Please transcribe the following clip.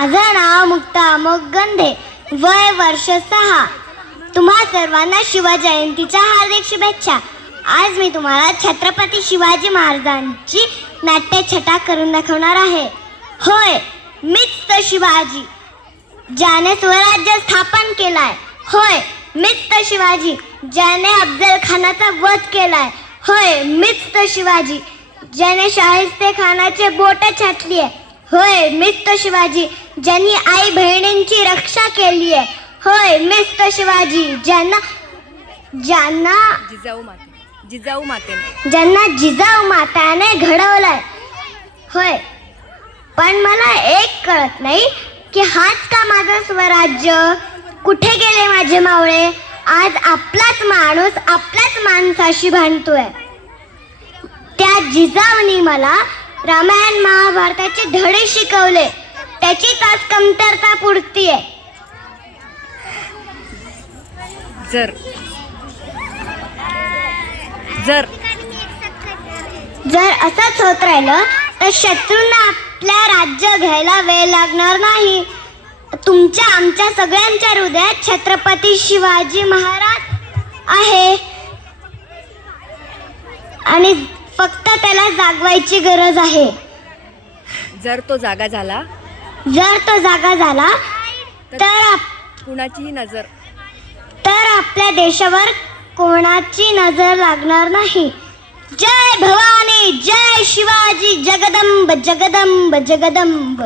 माझं नाव मुक्ता अमोघ गंधे, वय वर्ष 6. तुम्हा सर्वांना शिवजयंतीच्या हार्दिक शुभेच्छा. आज मी तुम्हाला छत्रपती शिवाजी महाराजांची नाट्यछटा करून दाखवणार आहे. होय, मीच तो शिवाजी ज्याने स्वराज्य स्थापन केलाय. होय, मीच तो शिवाजी ज्याने अफजल खानाचा वध केलाय. होय, मीच तो शिवाजी ज्याने शाहिस्ते खानाचे बोट छाटली आहे. होय, मीच तो शिवाजी ज्यांनी आई बहिणींची रक्षा केली आहे. होय, मीच तो शिवाजी ज्यांना जिजाऊ माताने घडवलंय. होय, पण मला एक कळत नाही की हाच का माझं स्वराज्य? कुठे गेले माझे मावळे? आज आपलाच माणूस आपल्याच माणसाशी भांडतोय. त्या जिजाऊनी मला रामायण महाभारताचे धडे शिकवले, त्याचीच आज कमतरता पुरतीये. जर असंच होत राहिलं तर शत्रूंना आपल्या राज्य घ्यायला वेळ लागणार नाही. तुमच्या आमच्या सगळ्यांच्या हृदयात छत्रपती शिवाजी महाराज आहे आणि फक्त त्याला जागवायची गरज आहे. जर तो जागा झाला तर कुणाचीही नजर तर आपल्या देशावर कोणाची नजर लागणार नाही. जय भवानी, जय शिवाजी, जगदंब जगदंब जगदंब.